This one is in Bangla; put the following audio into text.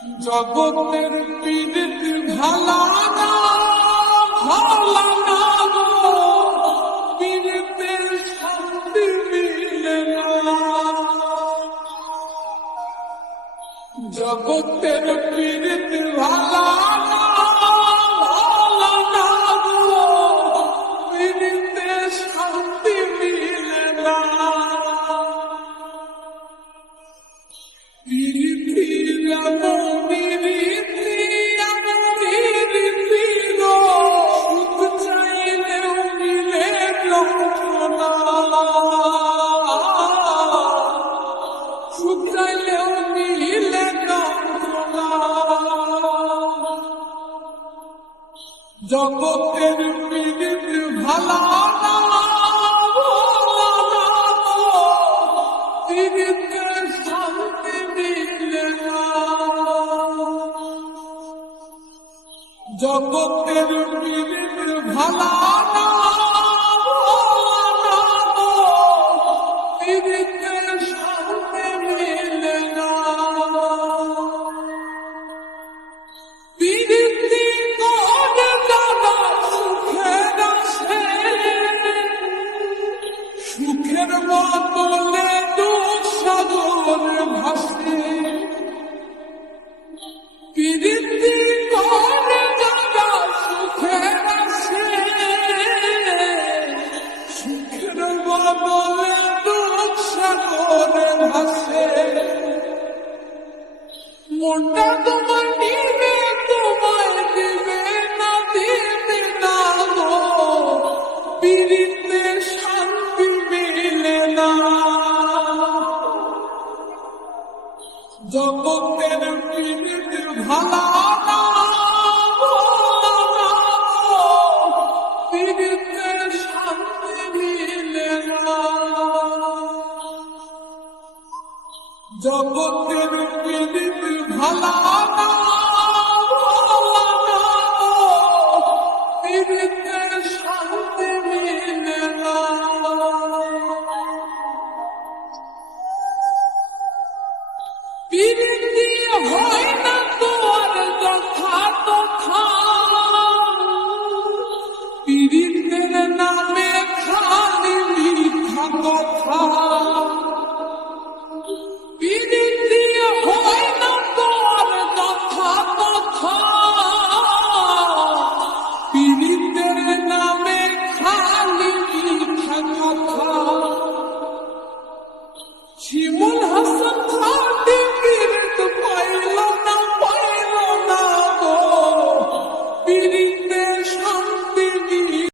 জগতের পীড়িত ভালা না ভালা না গো, পীড়িতের শান্তি মিলে না। জগতের পীড়িত ভালা না ভালা না গো, পীড়িতের শান্তি মিলে না। জগতের পীড়িত ভালা না ভালা না গো, পীড়িতের শান্তি মিলে না। জগতের পীড়িত ভালা না ভালা না গো, পীড়িতের শান্তি মিলে না। সুখের বদলে দুঃসাগর ভাসে, পীড়িতি করে যারা সুখের আসে। সুখের বদলে দুঃসাগর ভাসে, মনটা তোমার নিবে তোমায় দিবে না দিবে না গো, পীড়িতে শান্তি মিলে না। জগতের পীড়িত ভালা না ভালা না গো, পীড়িতে শান্তি মিলে না। জগতের পীড়িত ভালা না ভালা না গো, পীড়িতে শান্তি মিলে না। পীড়িতি হয় না